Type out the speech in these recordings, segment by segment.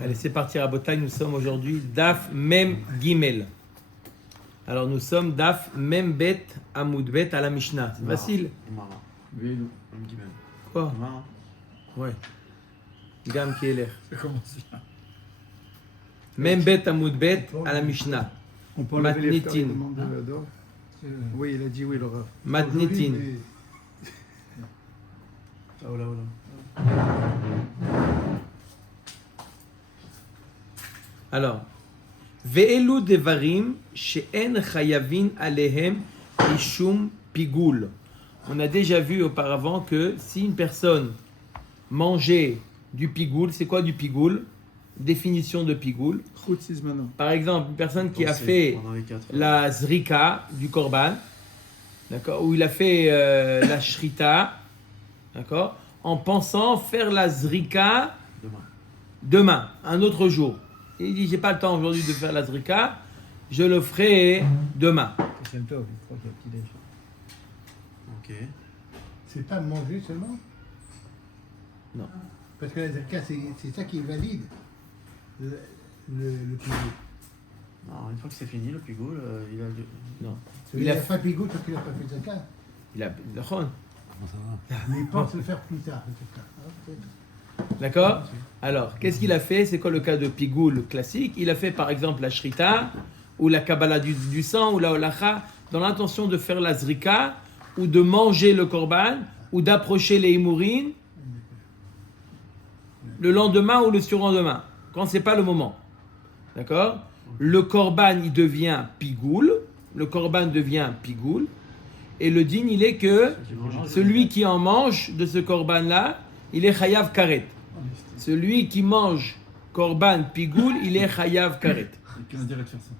Allez, c'est parti, Rabotai. Nous sommes aujourd'hui Daf Mem Gimel. Alors, nous sommes Daf Mem Bet Amoud Bet à la Mishnah. C'est facile. Quoi? Ouais. Gam qui est l'air. Mem Bet Amoud Bet à la Mishnah. On peut enlever les Matnitin. Oui, il a dit oui, Laura. Matnitin. Oh là, oh là. Alors, Ve'elu devarim she'en chayavin alehem mishum pigoul. On a déjà vu auparavant que si une personne mangeait du pigoul, c'est quoi du pigoul? Définition de pigoul. Khoutsis maintenant. Par exemple, une personne qui a fait la zrika du korban, d'accord, ou il a fait la shrita, d'accord, en pensant faire la zrika demain, un autre jour. Il dit, j'ai pas le temps aujourd'hui de faire la zrika, je le ferai demain. Ok. C'est pas manger seulement? Non. Parce que la zaka, c'est ça qui valide le pigou. Non, une fois que c'est fini, le pigoule, il a... Non. Il a fait pigou tant qu'il n'a pas fait zaka. Il a Mais il pense le faire plus tard, peut-être. Ah, peut-être. D'accord. Alors, qu'est-ce qu'il a fait? C'est quoi le cas de pigoul classique? Il a fait par exemple la shrita, ou la kabbalah du sang, ou la holacha, dans l'intention de faire la zrika, ou de manger le korban, ou d'approcher les himourines, le lendemain ou le surlendemain, quand c'est pas le moment. D'accord? Le korban, il devient pigoul, le korban devient pigoul, et le din, il est que celui qui en mange de ce korban-là, il est chayav karet. Celui qui mange korban pigoul, il est chayav karet. Quel intérêt de faire ça?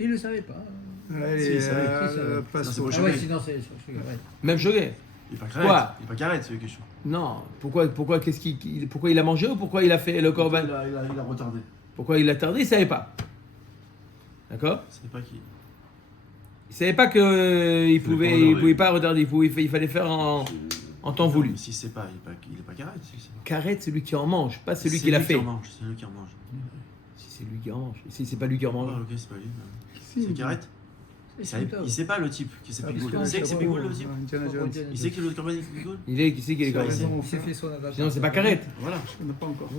Il ne le savait pas. Allez, Si, ça passe Non, au c'est Ah ouais, choqué. sinon c'est ouais. Même choqué. Il est pas Quoi carré. Il est pas carré, c'est la question. Non. Pourquoi il a mangé ou pourquoi il a fait le korban? Il a retardé. Pourquoi il a tardé? Il ne savait pas. D'accord? C'est pas qui. Il ne savait pas qu'il ne pouvait pas retarder. Il fallait faire en temps voulu. Mais si c'est pas, il est pas carré. Si c'est pas... Karet, c'est celui qui en mange, pas celui C'est qui l'a lui fait. en mange, c'est lui qui en mange. Si c'est lui qui en mange. Si c'est pas lui qui en mange. Ah, ok, c'est pas lui. Si. C'est carré. Il sait pas le type qui c'est pigoule. Il sait que c'est pigoule le type. Indiana Jones. Il sait que le corban est pigoule. Qui c'est qui est C'est Karet? vrai, Il s'est fait son adaptation. Sinon, c'est pas Karet. Voilà. On n'a pas encore.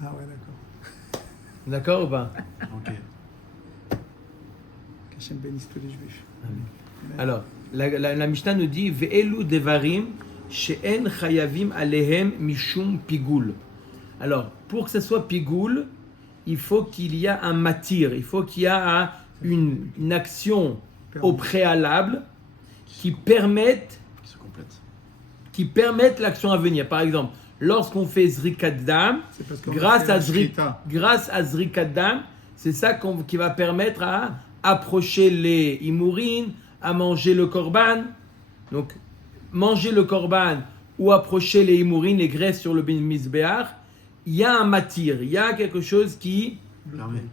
Ah ouais, d'accord. D'accord ou pas? Ok. Qu'Hachem bénisse tous les juifs. Alors, la Mishnah nous dit Ve'elu devarim she'en chayavim alehem mishum pigoul. Alors, pour que ce soit pigoul, il faut qu'il y ait un matir, il faut qu'il y ait une action au préalable qui permette Qui se complète. l'action à venir. Par exemple, lorsqu'on fait Zrikat Dam, C'est parce qu'on grâce a fait à la shrita. Zrikat Dam, c'est ça qui va permettre à approcher les himourines, à manger le korban. Donc, manger le korban ou approcher les himourines, les graisses sur le mizbeach, il y a un matir, il y a quelque chose qui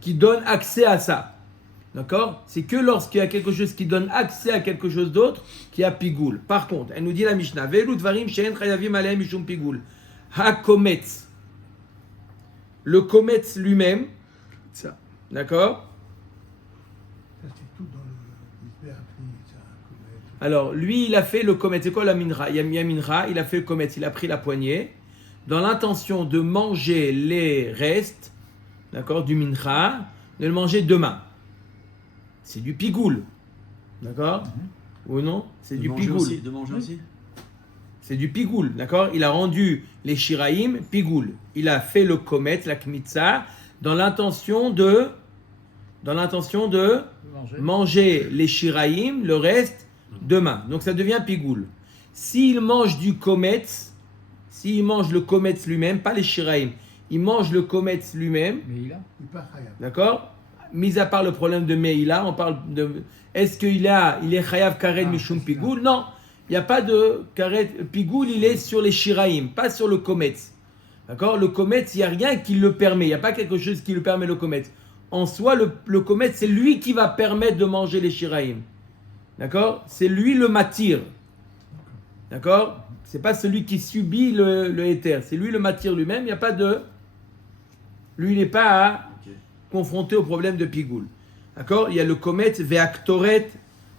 donne accès à ça. D'accord? C'est que lorsqu'il y a quelque chose qui donne accès à quelque chose d'autre qu'il y a pigoul. Par contre, elle nous dit la Mishnah, Ve'elu dvarim she'en chayavim alehem mishum pigoul. Ha-kometz. Le kometz lui-même, Ça. d'accord? Ça, c'est tout dans le hyper appris, ça. Alors, lui, il a fait le kometz. C'est quoi la minra? Il y a minra, il a fait le kometz, il a pris la poignée, dans l'intention de manger les restes, d'accord, du minra, de le manger demain. C'est du pigoul. D'accord? Ou non? C'est du pigoul. De manger aussi. C'est du pigoul, d'accord? Il a rendu les shiraïm pigoul. Il a fait le kometz, la kmitza, dans l'intention de manger les shiraïm, le reste, demain. Donc ça devient pigoul. S'il mange du kometz, s'il mange le kometz lui-même, pas les shiraïm, il mange le kometz lui-même, Mais il a. Il pas khayab. d'accord? Mis à part le problème de Meïla, on parle de... Est-ce qu'il est chayav karet mishum pigoul? Non, il n'y a pas de karet pigoul, il est sur les shiraïm, pas sur le kometz. D'accord? Le kometz, il n'y a rien qui le permet, il n'y a pas quelque chose qui le permet le kometz. En soi, le kometz, c'est lui qui va permettre de manger les shiraïm. D'accord? C'est lui le matir. D'accord? C'est pas celui qui subit le éther, c'est lui le matière lui-même, il n'y a pas de... Lui, il n'est pas confronté au problème de pigoule. D'accord? Il y a le komet, ve'aktoret.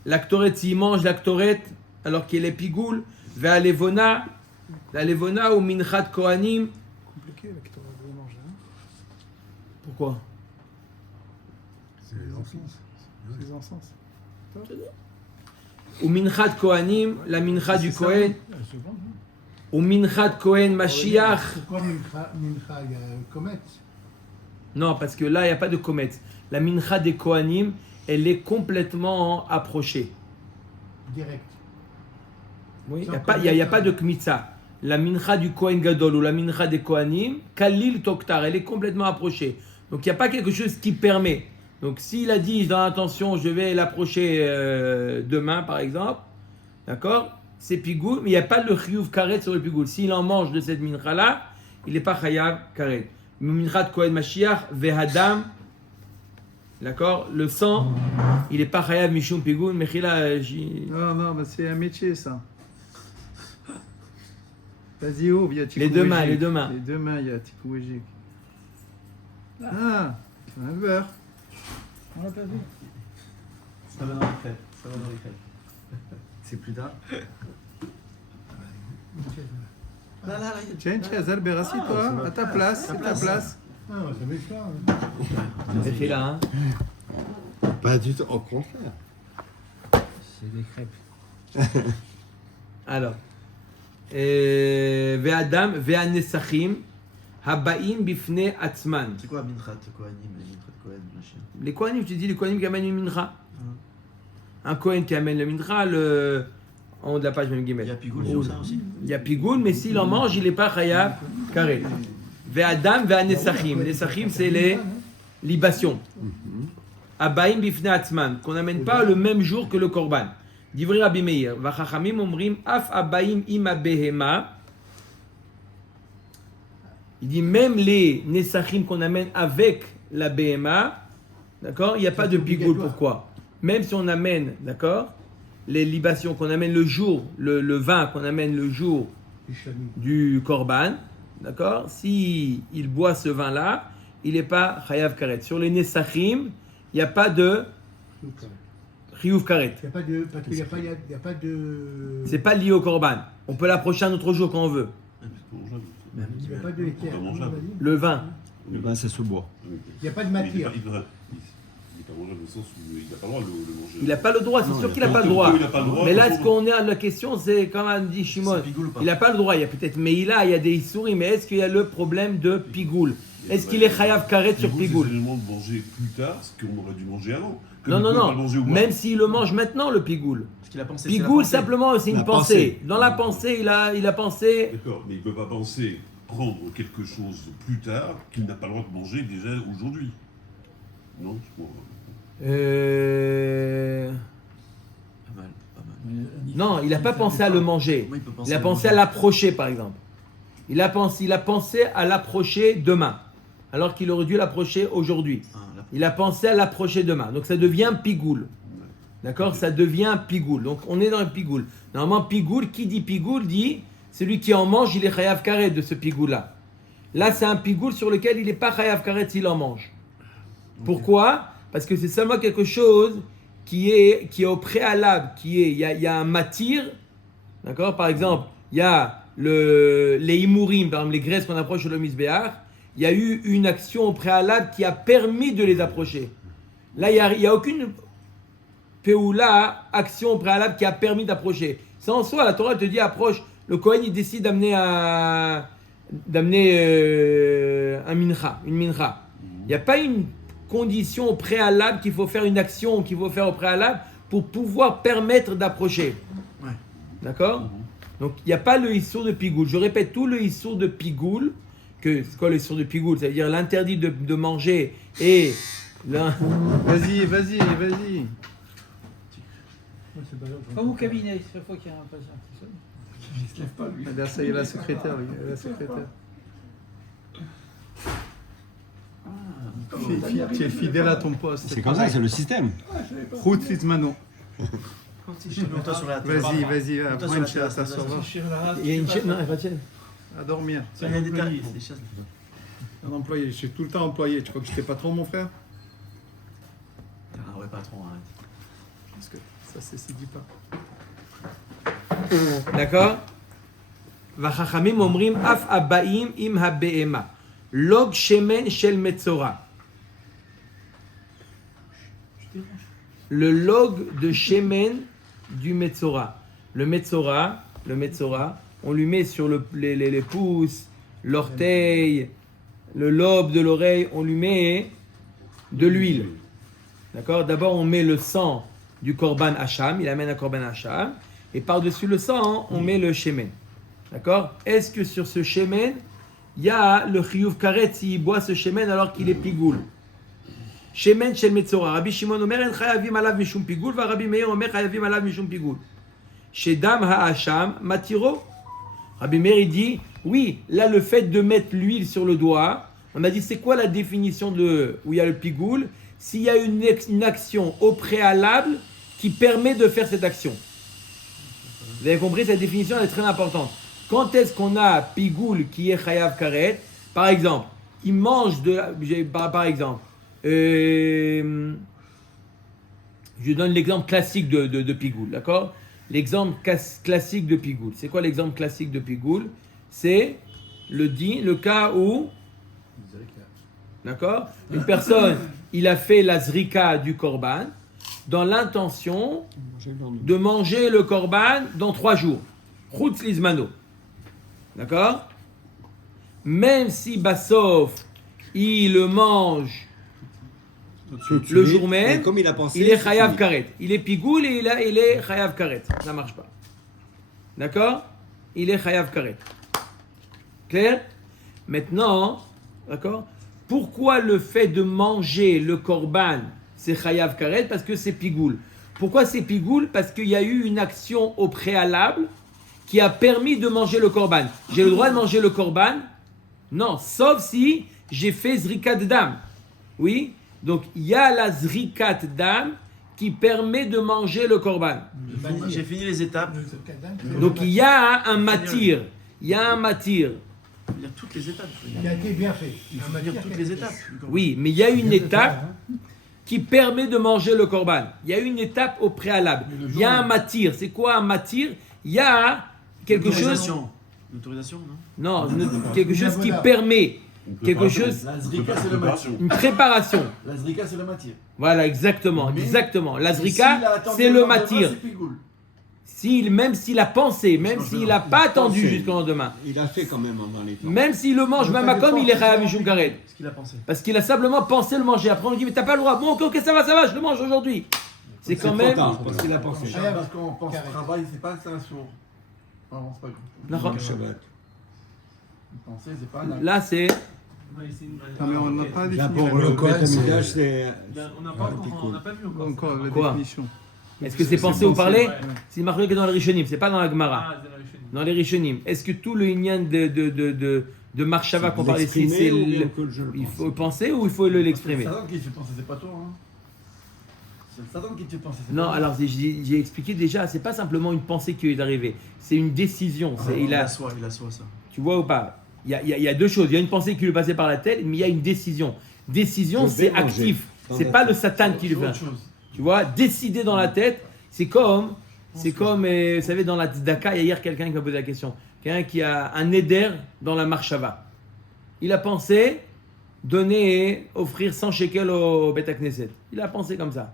L'actoret, s'il mange l'actoret, alors qu'il est pigoule, ve'alevona. La levona ou minchat kohanim. Compliqué avec ton manger. Hein. Pourquoi? C'est les encens. C'est les encens. Ou minchat kohanim, la mincha du Kohen. Ah, souvent, hein. Ou minchat Kohen Mashiach. Pourquoi Mincha, il y a un comète? Non, parce que là, il n'y a pas de komet. La mincha des kohanim, elle est complètement approchée. Direct. Oui, il Sans n'y a pas de kmitza. La mincha du Kohen Gadol ou la mincha des Kohanim, Kalil Toktar, elle est complètement approchée. Donc il n'y a pas quelque chose qui permet. Donc s'il a dit dans l'intention, je vais l'approcher demain par exemple, d'accord, c'est pigoul, mais il n'y a pas le chiyuv karet sur le pigoul. S'il en mange de cette mincha là, il n'est pas chayav karet. Mincha de Kohen Mashiach, vehadam, d'accord, le sang, il n'est pas chayav mishum pigoul, mais Non, mais c'est un métier ça. Vas-y, ouvre, il y a Les deux mains, les deux mains. Les deux mains, il y a Tikouéjik. Ah, un beurre. On l'a pas vu. Ça va dans les fêtes. Ça va dans les fêtes. C'est plus tard. Là, là, Tiens, Zalber, assis-toi, à ta place, c'est ta place. Ah, ça met ça. c'est là, hein. Pas du tout, au contraire. C'est des crêpes. Alors, Ve'adam, ve'anesachim, habaim bifne atzman. C'est quoi Minchat Kohanim et Minchat Kohen, machin? Les Kohanim, je te dis, les Kohanim qui amènent une mincha. Un Kohen qui amène le mincha, en haut de la page, même Il y guillemets. a Pigoul sur ça aussi? Il y a pigoul, mais s'il en mange, il n'est pas chayav carré. Ve'adam, ve'anesachim. Les sachim, c'est les libations. Habaim bifne atzman, qu'on n'amène pas le même jour que le korban. D'ivri Rabbi Meir, vachachamim omrim af abaim ima behema. Il dit même les nesachim qu'on amène avec la behema, d'accord, il n'y a pas de pigoul. Pourquoi? Même si on amène, d'accord, les libations qu'on amène le jour, le vin qu'on amène le jour du korban, d'accord, si il boit ce vin-là, il n'est pas chayav karet. Sur les nesachim, il n'y a pas de chiyuv karet. Il n'y a pas de. Parce qu'il n'y a pas de. C'est pas lié au korban. On peut l'approcher un autre jour quand on veut. Il n'y a pas de éther. Le vin. Le vin, ça se boit. Il n'y a pas de matière. Il n'est pas mangeable au sens où il n'a pas le droit de le manger. Il n'a pas le droit, c'est sûr qu'il n'a pas le droit. Mais là, ce qu'on est à la question, c'est comme a dit Shimon, il n'a pas le droit. Il y a peut-être Meïla, il y a des Issouris, mais est-ce qu'il y a le problème de pigoul? Est-ce qu'il est chayav karet sur pigoul? C'est seulement de manger plus tard ce qu'on aurait dû manger avant. Non, non, non. Même s'il le mange maintenant, le pigoul. Parce qu'il a pensé. Pigoul, simplement, c'est une La pensée. pensée. Dans la pensée, il a pensé. D'accord, mais il ne peut pas penser prendre quelque chose plus tard qu'il n'a pas le droit de manger déjà aujourd'hui. Non, je crois. Pas mal, pas mal. Non, il n'a pas pensé à le manger. Comment il peut penser Il a à le pensé à manger? l'approcher, par exemple. Il a pensé à l'approcher demain, alors qu'il aurait dû l'approcher aujourd'hui. Ah, là. Il a pensé à l'approcher demain. Donc ça devient pigoul. D'accord? Ça devient pigoul. Donc on est dans le pigoul. Normalement, pigoul, qui dit pigoul dit celui qui en mange, il est chayav karet de ce pigoul-là. Là, c'est un pigoul sur lequel il n'est pas chayav karet s'il en mange. Pourquoi? Parce que c'est seulement quelque chose qui est au préalable, il y a un matir, d'accord? Par exemple, il y a les imourim, par exemple les graisses qu'on approche sur le misbéach, il y a eu une action au préalable qui a permis de les approcher. Là, il n'y a aucune peoula, action au préalable qui a permis d'approcher. Ça en soi, la Torah te dit approche. Le Kohen, il décide d'amener un mincha, une mincha. Il n'y a pas une condition au préalable qu'il faut faire, une action qu'il faut faire au préalable pour pouvoir permettre d'approcher. Ouais. D'accord? Donc, il n'y a pas le issour de pigoul. Je répète, tout le issour de pigoul, c'est quoi le issour de pigoul? Ça veut dire l'interdit de manger et... Vas-y, vas-y, vas-y. Comme au cabinet, chaque fois qu'il y a un patient qui sonne. Là, ça y est, la secrétaire. Oui, la secrétaire. Tu es fidèle à ton poste. C'est comme ça, c'est le système. Route Fitzmanon. Mets-toi sur la tête. Vas-y, Mets-toi prends sur une la chaise, tête. t'assois. Il y a une chaîne, non, il y a pas de chaîne. À dormir. Il y a des tas- des chaises. Un employé, je suis tout le temps employé. Tu crois que je t'ai patron, mon frère? Ah ouais, patron, arrête. Parce que ça, c'est si dit pas. D'accord? Vachachamim omrim af abaim im habeema. Log shemen shel metzora. Le log de shemen du metzora. Le metzora, on lui met sur les pouces, l'orteil, le lobe de l'oreille, on lui met de l'huile. D'accord? D'abord, on met le sang du korban hacham, il amène un korban hacham, et par-dessus le sang, on met le shemen. D'accord? Est-ce que sur ce shemen, il y a le chiyuv karet s'il boit ce shemen alors qu'il est pigoul? Shemen shel metzora. Rabbi Shimon omer en chayavim alav mishum pigoul, va Rabbi Meir omer chayavim alav mishum pigoul. Shedam ha'acham matiro. Rabbi Meir il dit, oui, là le fait de mettre l'huile sur le doigt, on a dit c'est quoi la définition de où il y a le pigoul? S'il y a une action au préalable qui permet de faire cette action. Vous avez compris, cette définition elle est très importante. Quand est-ce qu'on a pigoul qui est chayav karet? Par exemple, il mange par exemple, je donne l'exemple classique de pigoul, d'accord? L'exemple classique de pigoul. C'est quoi l'exemple classique de pigoul? C'est le cas où, d'accord? Une personne, il a fait la zrika du korban dans l'intention de manger le korban dans 3 jours. Chutz lizmano. D'accord? Même si Bassof, il le mange le jour même, comme il a pensé, il est chayav karet. Il est pigoul et il est chayav karet. Ça ne marche pas. D'accord? Il est chayav karet. Clair? Maintenant, d'accord? Pourquoi le fait de manger le korban, c'est chayav karet? Parce que c'est pigoul. Pourquoi c'est pigoul? Parce qu'il y a eu une action au préalable qui a permis de manger le korban. J'ai le droit de manger le korban? Non, sauf si j'ai fait zrikat dam. Oui? Donc, il y a la zrikat dam qui permet de manger le korban. J'ai fini les étapes. Donc, il y a un matir. Il y a un matir. Il faut lire toutes les étapes. Il a été bien fait. Il faut lire toutes les étapes. Oui, mais il y a une étape qui permet de manger le korban. Il y a une étape au préalable. Il y a un matir. C'est quoi un matir? Il y a quelque chose... L'autorisation, non? Non, quelque chose qui permet... Quelque chose... La zrika, c'est le matière. Une préparation. La zrika, c'est le matière. Voilà, exactement. Mais exactement. La S'il zrika, a attendu c'est le le lendemain, matir. c'est pigoul. Même s'il a pensé, même s'il n'a pas attendu jusqu'au lendemain, Il a fait quand même dans les temps. même s'il le mange, même à comme il est chayav mishum karet. Ce qu'il a pensé. Parce qu'il a simplement pensé le manger. Après on lui dit mais t'as pas le droit. Bon ok ça va, je le mange aujourd'hui. C'est quand même... Parce qu'il a pensé. Parce qu'on pense au travail, c'est pas installation. Non, c'est pas grave. Non, Shabbat. Penser, c'est pas. là c'est... Non, mais on n'a pas Là, défini pour la le Cohen, Beth c'est- Amikdash, c'est. On n'a pas vu encore. encore la Quoi définition. Est-ce que c'est pensé ou pensé, parlé? ouais. C'est marqué que dans les Rishonim, c'est pas dans la Gemara. Ah, c'est dans les chaînes. Dans les Rishonim. Est-ce que tout le Inyan de Marshava qu'on parle ici, c'est il faut penser ou il faut l'exprimer? C'est le Satan qui te fait penser, c'est pas toi. Hein. C'est le Satan qui te fait penser. c'est Non, pas toi. alors j'ai expliqué déjà, c'est pas simplement une pensée qui est arrivée, c'est une décision. Il assoit ça. Tu vois ou pas? Il y a 2 choses. Il y a une pensée qui lui est passée par la tête, mais il y a une décision. Décision, Je c'est vais manger. actif. Dans C'est la pas tête. le Satan qui le C'est fait. autre chose. Tu vois, décider dans la tête, c'est comme, vous savez, dans la Tzedaka, il y a hier quelqu'un qui m'a posé la question. Quelqu'un qui a un éder dans la Marshava. Il a pensé donner, offrir 100 shekels au Beth Knesset. Il a pensé comme ça.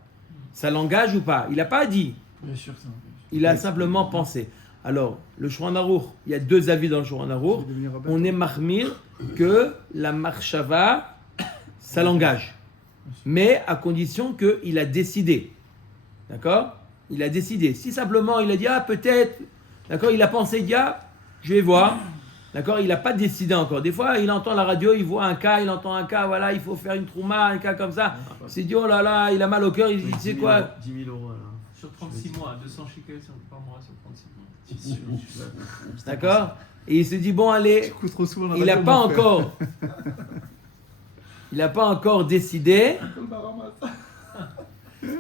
Ça l'engage ou pas? Il n'a pas dit. Bien sûr que ça. Il a simplement pensé. Alors, le Shulchan Aruch, il y a 2 avis dans le Shulchan Aruch. On est mahmir que la marshava, ça l'engage. Mais à condition qu'il a décidé. D'accord? Il a décidé. Si simplement il a dit, ah peut-être, d'accord, il a pensé, il dit, ah, je vais voir. D'accord? Il n'a pas décidé encore. Des fois, il entend la radio, il voit un cas, il entend un cas, voilà, il faut faire une trouma, un cas comme ça. Il s'est dit, oh là là, il a mal au cœur, il dit, tu sais quoi? 10 000 euros alors. Sur 36 mois, 200 shekels par mois sur 36 mois. D'accord? Et il se dit, bon, allez, J'écoute trop souvent la il n'a radio, pas mon frère. encore. Il n'a pas encore décidé.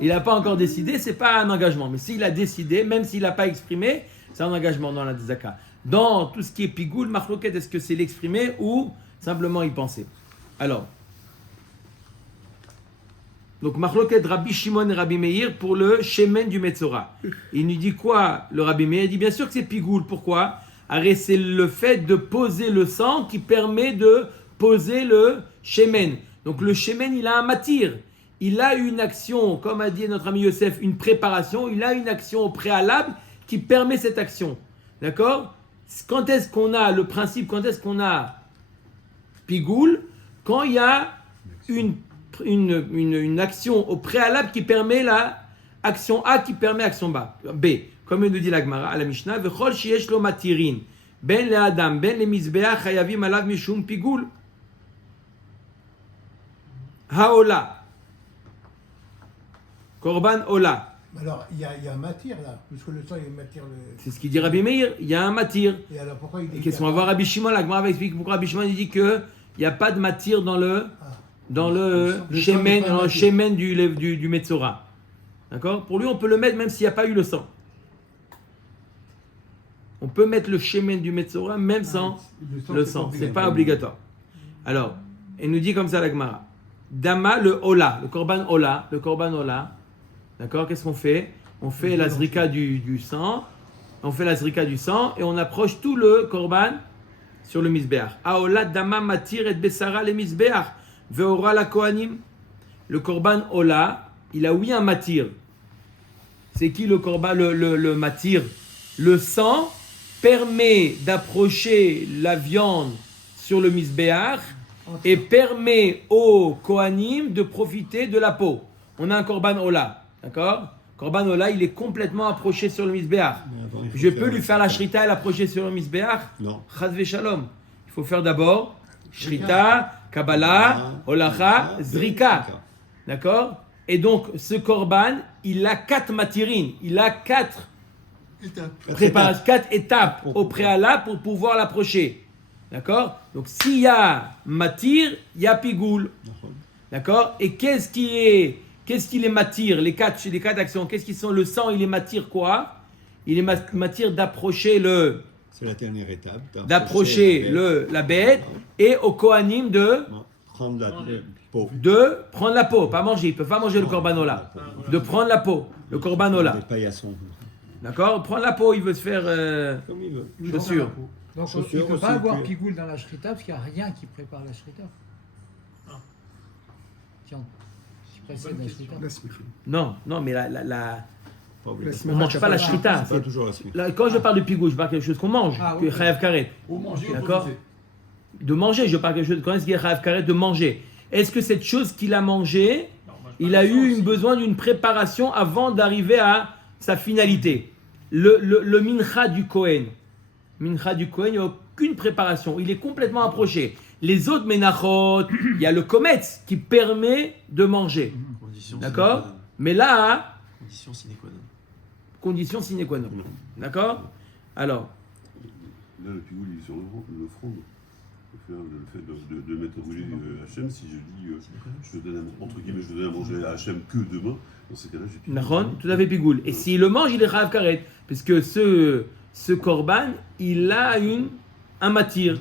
Il n'a pas encore décidé, c'est pas un engagement. Mais s'il a décidé, même s'il n'a pas exprimé, c'est un engagement dans la Zaka. Dans tout ce qui est pigoul, machloket, est-ce que c'est l'exprimer ou simplement y penser? Alors, donc machloket Rabbi Shimon et Rabbi Meir pour le shemen du Metzora. Il nous dit quoi, le Rabbi Meir? Il dit bien sûr que c'est pigoul. Pourquoi? Arrête, c'est le fait de poser le sang qui permet de poser le shemen. Donc le shemen, il a un matir. Il a une action, comme a dit notre ami Yosef, une préparation. Il a une action au préalable qui permet cette action. D'accord? Quand est-ce qu'on a le principe, quand est-ce qu'on a pigoul? Quand il y a une action au préalable qui permet la action A qui permet action B. Comme nous dit la Gemara à la Mishnah, v'chol sheyesh lo matirin ben le adam ben le mizbeach chayavim alav mishum pigoul haola korban ola. Alors, il y a matière là, puisque le sang il matière le. C'est ce qu'il dit Rabbi Meir, il y a un matir. Et alors pourquoi il dit. Qu'est-ce qu'on va voir Rabbi Shimon? La Gemara va expliquer pourquoi Rabbi Shimon il dit que il n'y a pas de matière dans le shemen, dans le shemen du Metzora. D'accord? Pour lui, on peut le mettre même s'il n'y a pas eu le sang. On peut mettre le shemen du Metzora même sans le sang. C'est pas obligatoire. Alors, il nous dit comme ça la Gemara. Dama le korban ola. D'accord? Qu'est-ce qu'on fait? On fait la zrika du sang. On fait la zrika du sang et on approche tout le korban sur le misbeach. Aola dama matir et besara le misbeach. Veora la kohanim. Le korban ola, il a oui un matir. C'est qui le korban, le matir? Le sang permet d'approcher la viande sur le misbeach et permet aux kohanim de profiter de la peau. On a un korban ola, d'accord? Korban ola, il est complètement approché sur le misbeach. Je peux lui faire la shrita et l'approcher sur le misbeach? Non. Chaz veshalom. Il faut faire d'abord shrita, kabbalah, holacha, zrika. D'accord? Et donc, ce korban, il a 4 matirines. Il a 4 préparations, 4 étapes au préalable pour pouvoir l'approcher. D'accord? Donc, s'il y a matir, il y a pigoul. D'accord? Et qu'est-ce qui les matir? Les quatre actions, qu'est-ce qui sont? Le sang, il les matir quoi? Il les matir d'approcher le... C'est la dernière étape. D'approcher la bête et au kohanim de prendre la peau. De prendre la peau, pas manger. Il ne peut pas manger le korbanola. De prendre la peau, le korbanola. Des paillasson. D'accord? Prendre la peau, il veut se faire Comme il veut. chaussure. Donc Chaussures il ne peut aussi, pas avoir puis- pigoule dans la shrita parce qu'il n'y a rien qui prépare la shrita. Qui précède la shrita. La smicha. Non, mais Pas on obligatoire. ne mange pas la shrita. C'est pas toujours la suite. Quand je parle de pigoule, je parle de quelque chose qu'on mange, Ah, que oui. chayav karet. Ou manger ou D'accord. profiter. De manger, je parle de quelque chose. Quand est-ce qu'il y a chayav karet de manger? Est-ce que cette chose qu'il a mangée, il a eu besoin d'une préparation avant d'arriver à sa finalité? Le mincha du Kohen. Mincha du Kohen, il n'y a aucune préparation. Il est complètement approché. Les autres menachot, il y a le kometz qui permet de manger. Condition D'accord? sine qua non. Mais là, Condition sine qua non. condition sine qua non. D'accord? Alors, Là, le pigoul, il est sur le front. Le fait de mettre au brûler Hachem, si je dis, je donne entre guillemets, je donne à manger à Hachem que demain, dans ces cas-là, j'ai pigoul. Nahon, tout à fait pigoul. Et s'il le mange, il est chayav karet. Puisque ce korban, il a un matir.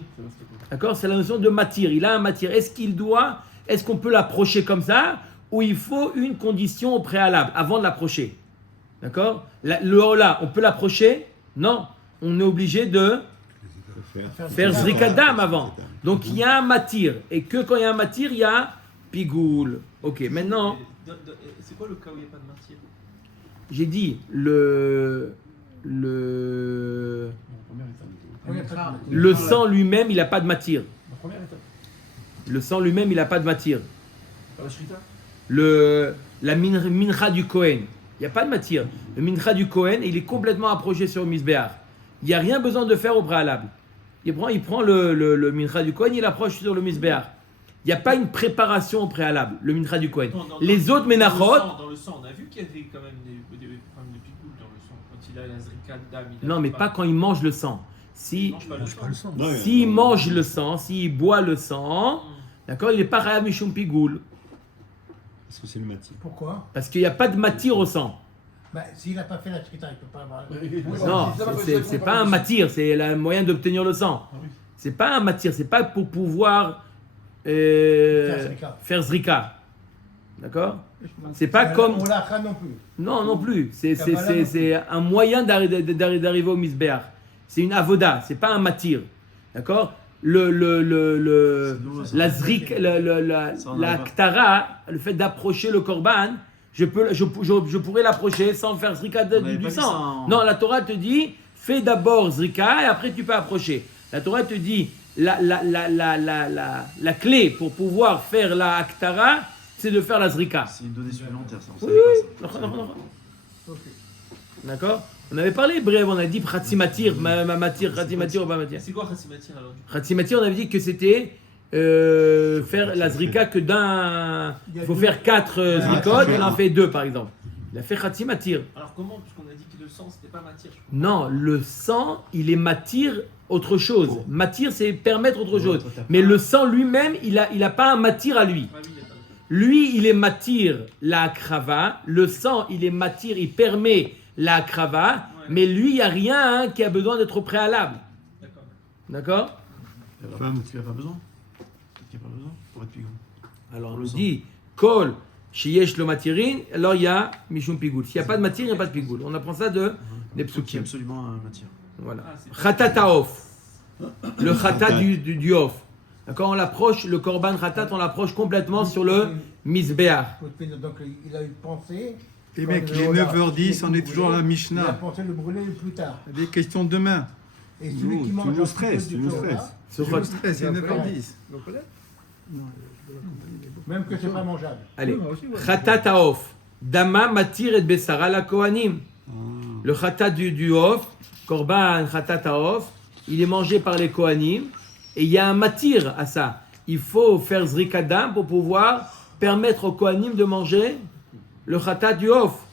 D'accord? C'est la notion de matir. Il a un matir. Est-ce qu'on peut l'approcher comme ça ou il faut une condition au préalable avant de l'approcher? D'accord? Le hola, on peut l'approcher? Non. On est obligé de faire zrikadam avant. Donc il y a un matir. Et que quand il y a un matir, il y a pigoul. Ok, maintenant, C'est quoi le cas où il n'y a pas de matière? j'ai dit le sang lui-même, il n'a pas de matière. La première étape. Le sang lui-même, il n'a pas de matière. Pas la shrita. La mincha du Kohen, il n'y a pas de matière. Le mincha du Kohen, il est complètement approché sur le misbéach. Il n'y a rien besoin de faire au préalable. Il prend le mincha du Kohen, il approche sur le misbéach. Il n'y a pas une préparation au préalable, le mincha du Kohen. Les autres menachot, Dans le sang, on a vu qu'il y avait quand même des problèmes de pigoule dans le sang. Quand il a la zrika d'âme, non, mais pas quand il mange le sang. Si, mange pas le sang. Pas le sang. Ouais, s'il mange le sang, s'il boit le sang, d'accord, il n'est pas chayav mishum pigoul. Parce que c'est le matière. Pourquoi? Parce qu'il n'y a pas de matière au sang. Bah, s'il n'a pas fait la shrita, il ne peut pas avoir. Non, c'est pas un matière, c'est le moyen d'obtenir le sang. C'est pas un matière, c'est pas pour pouvoir faire zrika. D'accord? C'est pas comme. On l'a non plus. Non, non plus. C'est un moyen d'arriver au misbéach. C'est une avoda, c'est pas un matir. D'accord? La zrik, la ktara, le fait d'approcher le korban, je pourrais l'approcher sans faire zrika du sang. Non, la Torah te dit, fais d'abord zrika et après tu peux approcher. La Torah te dit, la clé pour pouvoir faire la ktara, c'est de faire la zrika. C'est une donnée supplémentaire, ça. On Oui, savait pas ça. D'accord? On avait parlé bref, on a dit Khatsimatir, matir, Khatsimatir ou pas matir. C'est quoi Khatsimatir alors? Khatsimatir, on avait dit que c'était faire la zrika que d'un. Il faut faire 4 zrikot, il en fait 2 par exemple. Il a fait Khatsimatir. Alors comment? Puisqu'on a dit que le sang c'était pas matière. Non, le sang, il est matir autre chose. Matir, c'est permettre autre chose. Mais le sang lui-même, il a pas un matir à lui. Ah oui, il y a pas de- Lui, il est matir la krava. Le sang, il est matir, il permet la krava. Mais lui, il n'y a rien qui a besoin d'être au préalable. D'accord. D'accord? Femme. Tu n'as pas besoin. Peut-être qu'il n'y a pas besoin pour être pigon. Alors, on Le nous sang. dit Kol, Sheyesh lo matirin, alors il y a Mishum Pigoul. S'il n'y a pas de matière, il n'y a pas de Pigoul. On apprend ça de des Donc, il y a psukim. absolument un matière. Voilà. Ah, c'est- Khatat haof. Le khatat du off. D'accord? On l'approche, le korban khatat, on l'approche complètement sur le misbéach. Donc il a eu pensé. Et mec, il est 9h10, on est toujours à la Il a Mishnah. pensé le brûler plus tard. Des questions demain. Et celui Non, qui tu mange nous un petit peu stresses, du tu nous Torah, stresses. Sur Je stresse, il est 9h10. même que c'est pas mangeable. Allez. Khatat haof. Dama matir et besara la kohanim. Le khatat du off, korban khatat haof, il est mangé par les kohanim. Et il y a un matir à ça. Il faut faire zrikadam pour pouvoir permettre aux kohanim de manger le khatat du off.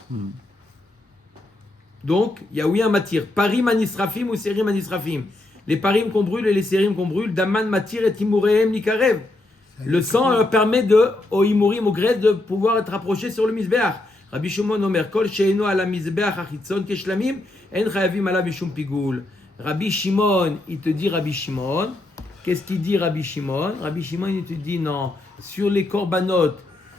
Donc, il y a oui un matir. Parim anisrafim ou sérim anisrafim. Les parim qu'on brûle et les sérim qu'on brûle. Daman matir et timurehem likarev. Le sang permet au imurim, au grès, de pouvoir être approché sur le misbeach. Rabbi Shimon Omer, kol she'eno ala misbeach achitzon keshlamim, en chayavim ala mishum pigoul. Rabbi Shimon, il te dit Rabbi Shimon. Qu'est-ce qu'il dit Rabbi Shimon? Rabbi Shimon, il te dit non. Sur les korbanot,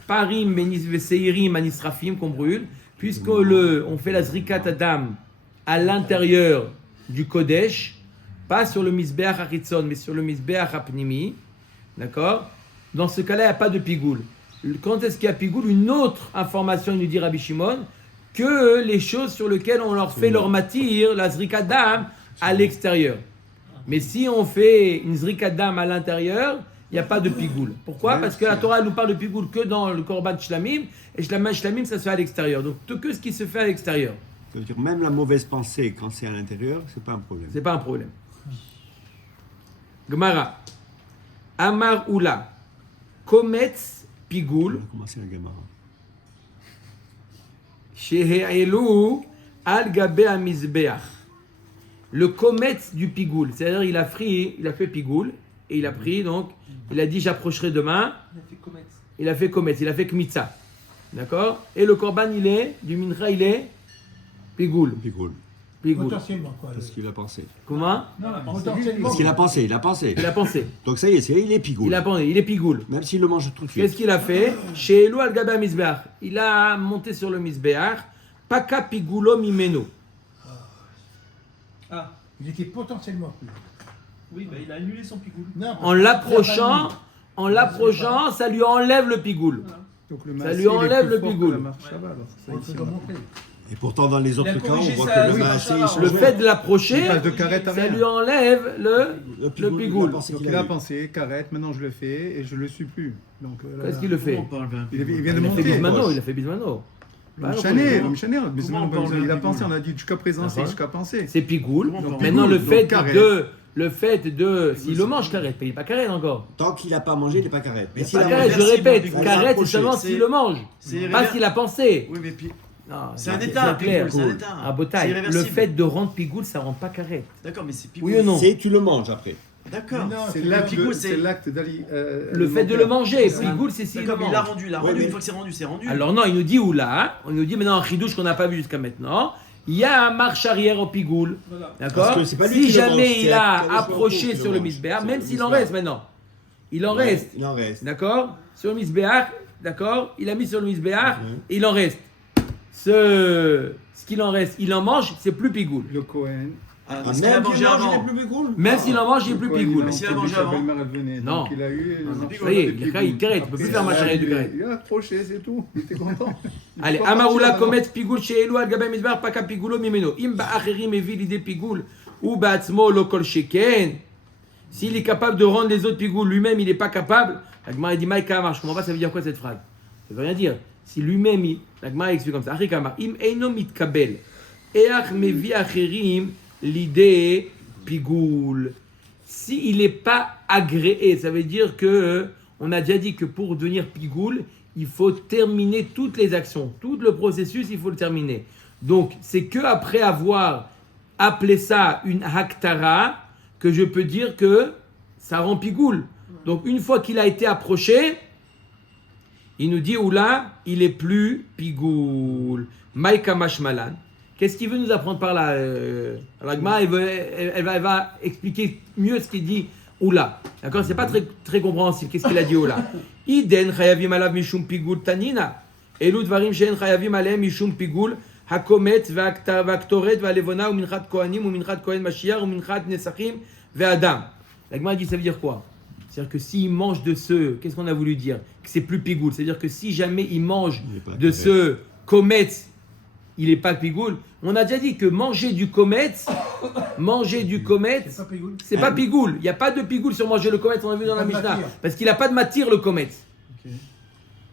parim, seirim, anisrafim qu'on brûle, puisque on fait la zrikat adam à l'intérieur du kodesh, pas sur le misbeach achitzon, mais sur le misbeach apnimi. D'accord? Dans ce cas-là, il n'y a pas de pigoul. Quand est-ce qu'il y a pigoul? Une autre information, il nous dit Rabbi Shimon, que les choses sur lesquelles on leur fait leur matir, la zrikat dam, à l'extérieur. Mais si on fait une zrikat dam à l'intérieur, il n'y a pas de pigoul. Pourquoi? Parce que la Torah nous parle de pigoul que dans le korban shlamim, et shlamim, ça se fait à l'extérieur. Donc, tout que ce qui se fait à l'extérieur, Ça veut dire même la mauvaise pensée, quand c'est à l'intérieur, c'est pas un problème. c'est pas un problème. Gemara. Amar Oula. Kometz On pigoul. a commencé la Gemara. Shehe'elu al gabe amizbeach. Le kometz du pigoul, c'est-à-dire il a fait pigoul et il a pris donc, il a dit j'approcherai demain, Il a fait Comet. il a fait kometz, il a fait kmitza, d'accord? Et le korban il est du mincha il est pigoul, Pigoul. pigoul. Potentiellement, quoi. Parce qu'il a pensé. Comment? Potentiellement. Parce qu'il a pensé, il a pensé. Il a pensé, Donc ça y est, il est pigoul. il a pensé, il est pigoul. Même s'il le mange tout de suite. Qu'est-ce qu'il a fait? Shehe'elu al gabe amizbeach. Il a monté sur le misbeach, paka pigulo mimeno. Ah, Il était potentiellement plus. oui, bah, il a annulé son pigoule. Non, En l'approchant, ça lui enlève le pigoul. Voilà. Donc le Ça maasé, lui il est enlève plus le fort que pigoul. la marche Shabbat, alors. Ça, on ici, peut montrer. Et pourtant, dans les Il a autres cas, on corrigé voit ça, que le oui, maasé, Marshall, il change. Le fait de l'approcher, Il passe de carrette à ça rien. lui enlève le il a pigoul. pensé Donc qu'il il a avait. pensé, carrette, maintenant je le fais et je le suis plus. Donc Qu'est-ce qu'il le fait? Comment on peut enlever un Il pigoule vient de Il a fait monter. Bismano, il a fait Bismano. Le Michaner, Comment on peut enlever il a un pensé, pigoule? on a dit jusqu'à présent, c'est D'accord. jusqu'à penser. C'est pigoul. Comment on Donc peut maintenant enlever le fait carrette. s'il le mange carrette, il n'est pas carrette encore. Tant qu'il n'a pas mangé, il n'est pas carrette. Mais Il s'il a Pas a pas carrette, mangé, je irréversible, répète, le pigoule. carrette c'est Approché. seulement C'est- s'il le mange. C'est Pas s'il a pensé. Oui, mais puis. Non, C'est un c'est état, un clair. pigoule, c'est un état. Ah, Botaï, C'est le irréversible. fait de rendre pigoule, ça rend pas carrette. D'accord, mais c'est pigoule. Oui ou non? c'est tu le manges après. D'accord. Mais non, C'est c'est l'acte, pigoule, c'est l'acte d'Ali. Le fait de le manger, pigoule, c'est s'il le D'accord, mais il l'a mange. rendu, Ouais, mais- une fois que c'est rendu. Alors non, il nous dit où là, on nous dit maintenant un chidouche qu'on n'a pas vu jusqu'à maintenant, il y a un marche arrière au pigoule, Voilà. d'accord? Parce que c'est pas lui Si qui le jamais mange, il c'est a Akadosh approché Baruch Hu qui sur le le mange. misbéach, C'est même le s'il en misbéach. reste maintenant, il en reste, Il en reste. d'accord? Sur le misbéach, d'accord? Il a mis sur le misbéach, Mhm. et il en reste. Ce qu'il en reste, il en mange, c'est plus pigoule. Le Cohen. Ah, Ah, s'il a même mangé qu'il mange, il avant. est plus pigoule. Même s'il en mange, il est plus Le Cohen, pigoule. Mais s'il a entendu mangé que avant. sa belle-mère, elle venait. Non. Donc il a eu. Ça y est, il est carré, tu peux plus faire marche arrière du carré. Il a approché, c'est tout. Il était content. Il Allez, peut pas Amaroula partir, Komet Pigoul chez Elou al Gabay Midbar Paka Pigulo Mimeno. Im Ba'acherim evit l'idée Pigoul ou Ba'atzmo Lokol Sheken. S'il est capable de rendre les autres Pigoul, lui-même il n'est pas capable. L'Agmar dit Maïkamar, je comprends pas, ça veut dire quoi cette phrase? Ça veut rien dire. Si lui-même, l'Agmar explique comme ça. Achikamar, Im Eino Mitkabel. Each Mevi Acherim l'idée Pigoul. S'il n'est pas agréé, ça veut dire que on a déjà dit que pour devenir Pigoul, il faut terminer toutes les actions, tout le processus, il faut le terminer. Donc, c'est que après avoir appelé ça une haktara que je peux dire que ça rend pigoule. Donc, une fois qu'il a été approché, il nous dit oula, il est plus pigoule. Maïka mashmalan. Qu'est-ce qu'il veut nous apprendre par là L'agma, elle va expliquer mieux ce qu'il dit oula. D'accord, c'est pas très compréhensible. Qu'est-ce qu'il a dit oula? Iden chayavim alav mishum pigul tanina. Elu dvarim she'en chayavim alehem mishum pigul hakomet va'aktoret va'levona uminchat kohanim uminchat kohen mashiach uminchat nesachim ve'adam. L'agma dit ça veut dire quoi? C'est-à-dire que s'il mange de ce, qu'est-ce qu'on a voulu dire? Que c'est plus pigoul. C'est-à-dire que si jamais il mange Il est pas de pigoul. ce komet, il n'est pas pigoul. On a déjà dit que manger du komet, C'est pas pigoule. c'est pas pigoul. Il n'y a pas de pigoul sur manger le komet, on a vu dans la Pas de Mishnah. matière. Parce qu'il n'a pas de matière, le komet. Ok.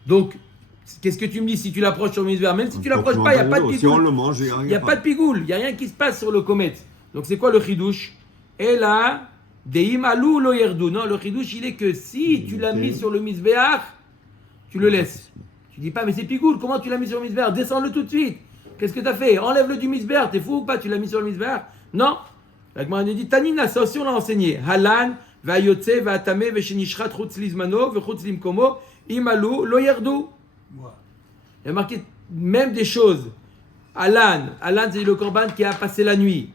Donc, qu'est-ce que tu me dis si tu l'approches sur le misver? Même si tu l'approches pas, il n'y a pas de Si on pigoul. le mange, Il n'y a pas de pigoul. Il n'y a rien qui se passe sur le komet. Donc, c'est quoi le chidouche? Et là, deim alou lo yerdu. Non, le chidouche, il est que si tu l'as mis sur le misbeach, tu le laisses. Tu dis pas, mais c'est pigoul, comment tu l'as mis sur le misbeach? Descends-le tout de suite. Qu'est-ce que tu as fait? Enlève-le du misbeach. T'es fou ou pas? Tu l'as mis sur le misbeach? Non. La Gemara nous dit, Tanina, ça aussi on l'a enseigné. Halan, va'yotze, va'atame, ve'shenishrat, chutz lizmano, ve'chutz limkomo, imalu, lo yerdu. Il y a marqué même des choses. Alan, c'est le korban qui a passé la nuit,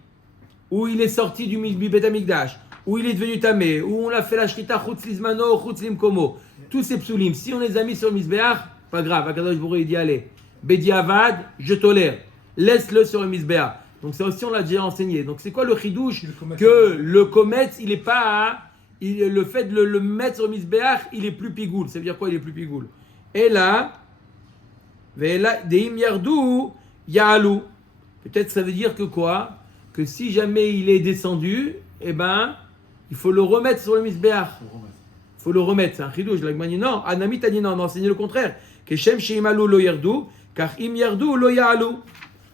où il est sorti du Bet Amikdash, où il est devenu tamé, où on a fait la shrita chutz lizmano, chutz limkomo. Tous ces psulim, si on les a mis sur le misbeach, pas grave. Akadosh Baruch Hu, il dit allez, Bediavad, je tolère. Laisse-le sur le misbeach. Donc ça aussi on l'a déjà enseigné. Donc c'est quoi le chidouche? Que le kometz, il est pas, le fait de le mettre sur le misbeach, il est plus pigoul. Ça veut dire quoi? Il est plus pigoul. Et là, deim yardou ya'alou. Peut-être ça veut dire que quoi? Que si jamais il est descendu, eh ben, il faut le remettre sur le misbeach. Il faut le remettre. C'est un chidouche. La Gemara dit non. Anami t'a dit non. On a enseigné le contraire. Que shem sheimalu lo yardou, car im yardou lo ya'alou.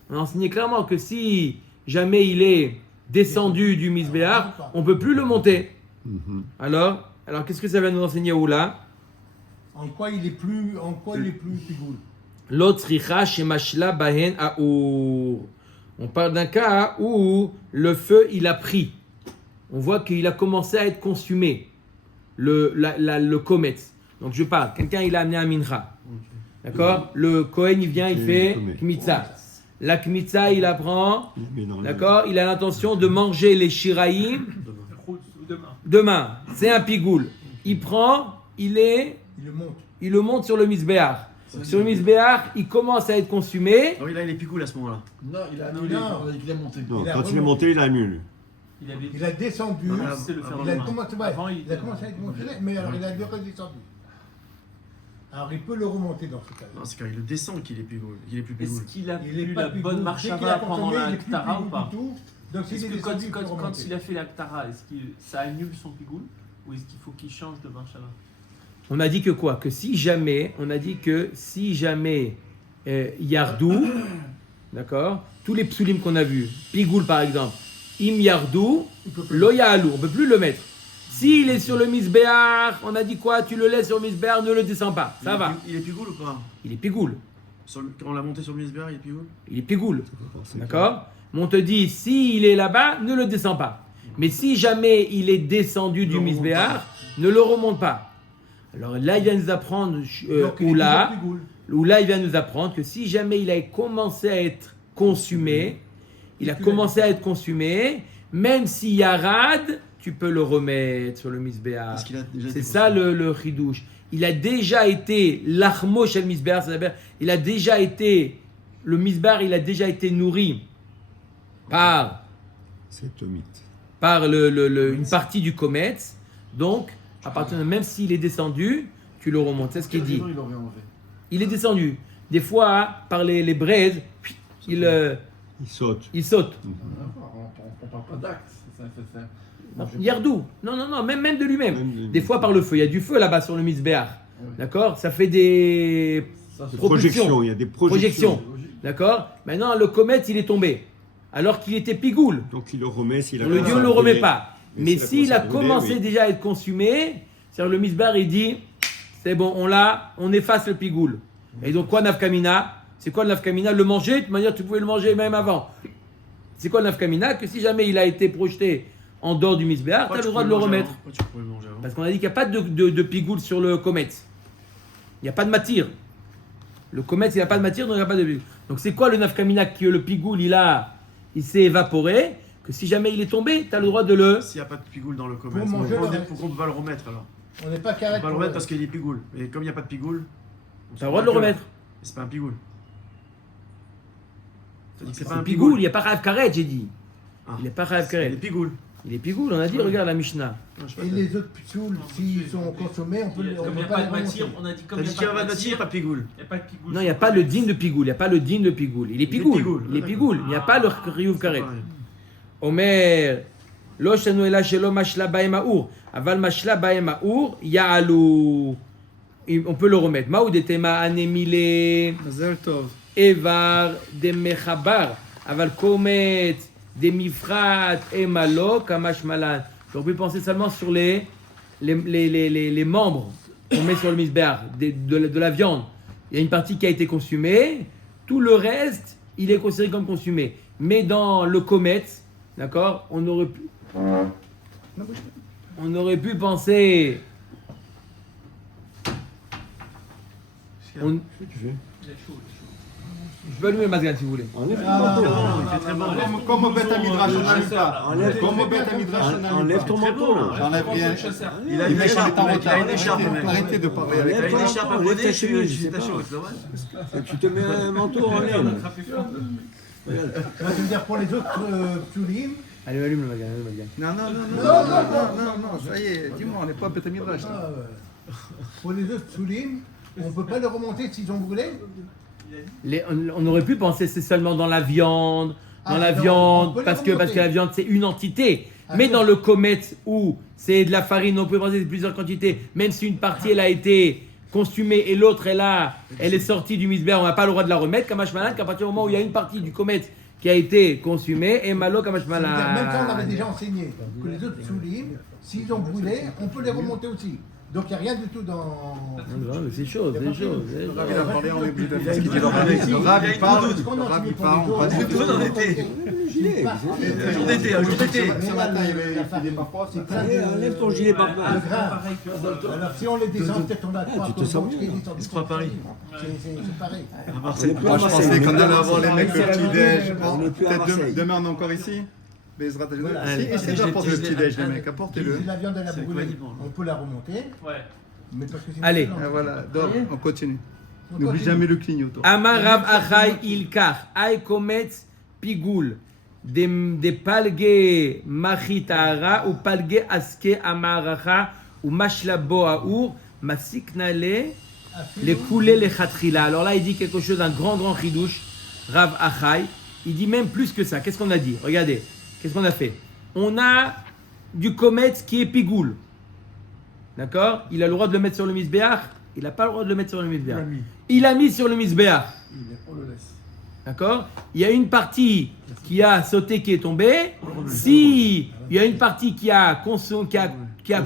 On a enseigné clairement que si jamais il est descendu du misbéach, on ne peut plus le monter. Alors qu'est-ce que ça va nous enseigner Oula? En quoi il est plus pigoule? L'autre richa shemashla bahen aour. On parle d'un cas où le feu il a pris. On voit qu'il a commencé à être consumé. Le kometz. Donc je parle. Quelqu'un il a amené un mincha. D'accord? Le Kohen il vient, il fait kmitza. La kmitza, il apprend, d'accord? Il a l'intention de manger les shiraïm demain. C'est un pigoul. Il prend, il le monte sur le misbéach. Sur le misbéach, il commence à être consumé. Donc là, il est pigoule à ce moment-là. Non, il a Non, annulé. non. On a dit qu'il a monté. Non, Il a quand il est remonté. monté, il annule. Il a descendu. Non, c'est le faire Il a demain. commencé, Avant, il il a commencé à être monté, mais alors il a redescendu. Alors il peut le remonter dans ce cas-là. Non, c'est quand il le descend qu'il est pigoule. Il est plus Est-ce pigoule. qu'il a Il est eu pas la pigoule. bonne marche Dès qu'il avant a pendant consommé, la il est plus Ktara ou pigoule pas? du tout. Donc s'il Est-ce est que descendu, il peut quand remonter. il a fait la Ktara, est-ce que ça annule son pigoule ou est-ce qu'il faut qu'il change de marche avant? On a dit que quoi? Que si jamais yardou, d'accord? Tous les psulim qu'on a vus, pigoul par exemple, im yardou, lo ya'alou, on ne peut plus le mettre. S'il est sur le misbéach, on a dit quoi? Tu le laisses sur le misbéach, ne le descends pas. Ça va. Il est pigoule ou pas? Il est pigoul. Quand on l'a monté sur le misbéach, il est pigoule? Il est pigoul. D'accord? Mais on te dit, s'il est là-bas, ne le descends pas. Mais si jamais il est descendu du misbéach, ne le remonte pas. Alors là, il vient nous apprendre, Donc, il est ou là, toujours pigoule. il vient nous apprendre que si jamais il a commencé à être consumé, même s'il y a rad, tu peux le remettre sur le misbéach. Parce qu'il a déjà C'est été ça le chidouche. Il a déjà été l'achmo chez le misbéach, c'est-à-dire il a déjà été le misbéach, il a déjà été nourri par C'est mythe. une partie du kometz. Donc, à partir de même s'il est descendu, tu le remontes. C'est ce qu'il dit. Il l'aurait enlevé. Il est descendu. Des fois, par les braises, il saute. Il saute. On parle pas d'acte. Yardou. Non, même de lui-même. Même Des fois, par le feu. Il y a du feu là-bas sur le misbéach. D'accord? Ça fait des Projection, il y a des projections. D'accord? Maintenant, le comète, il est tombé. Alors qu'il était pigoule. Donc il le remet s'il a On le dit, commencé on ne le à remet brûler. pas. Mais Mais s'il a brûler, commencé oui. déjà à être consumé, c'est-à-dire le misbar, il dit, c'est bon, on efface le pigoule. Et donc, quoi, nafkamina? C'est quoi le nafkamina? Le manger, de toute manière, tu pouvais le manger même avant. C'est quoi le nafkamina? Que si jamais il a été projeté en dehors du misbar, tu as le droit de le remettre. Pourquoi tu pouvais le manger avant? Parce qu'on a dit qu'il n'y a pas de pigoule sur le comète. Il n'y a pas de matière. Le comète, il n'y a pas de matière, donc il n'y a pas de pigoule. Donc c'est quoi le nafkamina que le pigoule, il s'est évaporé, que si jamais il est tombé, tu as le droit de le... S'il n'y a pas de pigoule dans le commerce, manger le reste. pourquoi on peut pas le remettre alors? On n'est pas On carré. peut pas le remettre parce qu'il est pigoule. Et comme il n'y a pas de pigoule, Tu as le droit de le remettre. c'est pas un pigoule. Ça dit que c'est pas C'est un pigoule, il n'y a pas Rav Karet, j'ai dit. Ah. Il n'est pas Rav Il Karet. est pigoule. Il est pigoule, on a dit, regarde la Mishnah. Et les autres pitchouls, s'ils sont consommés, on peut Comme il n'y peut a pas pas les de matière, remonter. on a dit comme T'as il dit qu'il y a pas de matière, pas de pigoule. Il n'y a pas de pigoule. Non, il n'y a pas le digne de pigoule, il n'y a pas le digne de pigoule. Il est pigoule. Il est pigoule, il n'y a pas le Riyuv Karet. Omer, lo shenu ela shelo mashla baem ha'ur, aval mashla baem ha'ur, ya'alu. On peut le remettre. Maoud etema anemile. Mazel tov. Evar de mechabar, aval komet de mifrat et malo kamash malan. J'aurais pu penser seulement sur les membres qu'on met sur le misbéach, de la viande. Il y a une partie qui a été consumée, tout le reste, il est considéré comme consumé. Mais dans le komet, d'accord, on aurait pu penser... Tu fais. Il est chaud. Je peux allumer le masgan si vous voulez. Enlève ton Ah, manteau. Il fait très bon. Comme au bête à Midrash, on n'allume pas. Enlève Comme au bête à Midrash, on n'allume Enlève pas. ton manteau là. J'enlève rien. Il a Il une met écharpe, en mec, il a retard. une écharpe, mec. Arrêtez de parler avec Il a Enlève une ton écharpe à manteau, enlève bonnet, ta chemise, je sais ta pas. chose, c'est vrai. Tu te mets un manteau en laine. Moi, je veux dire, pour les autres pitchoulim, Allez, allume le masgan, allume le masgan. Non, ça y est, dis-moi, on n'est pas bête à Midrash. là. pour les autres pitchoulim, on ne peut pas les remonter s'ils ont brûlé. On aurait pu penser c'est seulement dans la viande, Ah, non, on peut les parce que remonter. la viande c'est une entité. Ah, Mais ça. dans le comète où c'est de la farine, on peut penser que c'est plusieurs quantités. Même si une partie elle a été consumée et l'autre elle est sortie du misbéach, on n'a pas le droit de la remettre. Kamash malan, qu'à partir du moment où il y a une partie du comète qui a été consumée, et malo kamash Ça veut dire, même ça, on malan. avait déjà enseigné que les autres pitchoulim, s'ils ont brûlé, on peut les remonter aussi. Donc il n'y a rien du tout dans. Non, mais c'est chaud, c'est chaud. Le Rav, il a parlé, on est obligé de faire ce qu'il dit. Il y a Le Rav, une il parle, doute. le Rav, il parle, on va C'est dire. tout en été. Un jour d'été, un jour d'été. Ce matin, il est pas froid, c'est Allez, enlève ton gilet par Le grain. Alors si on les descend, peut-être on a trois. tu te sens mieux, Il se croit à Paris. C'est pareil. À Marseille. Moi, je pensais qu'on allait avoir les mecs le petit-déj. On n'est plus à Peut-être Marseille. demain, on est encore ici. Bezrat Hashem. Allez, Si, essayez allez, d'apporter le j'ai- petit-déj, les mecs, apportez-le. Si la viande elle a C'est brûlé, quoi, on peut la remonter. Ouais. Mais parce que c'est Allez. une Et voilà, donc, on continue. On N'oublie continue. jamais le clignotant. Amar Rav Achai Ilkar, Ay Kometz Pigoul, de Palge Machitara ou Palge Aske Amaracha ou Mashla Boaour, Masiknale, les coulés les Khatrila. Alors là, il dit quelque chose, un grand chidouche, Rav Achai. Il dit même plus que ça. Qu'est-ce qu'on a dit? Regardez, qu'est-ce qu'on a fait? On a du Kometz qui est Pigoul. D'accord? Il a le droit de le mettre sur le misbéach. Il n'a pas le droit de le mettre sur le misbéach. Il a mis sur le misbéach. On le laisse. D'accord? Il y a une partie qui a sauté, qui est tombée. Si il y a une partie qui a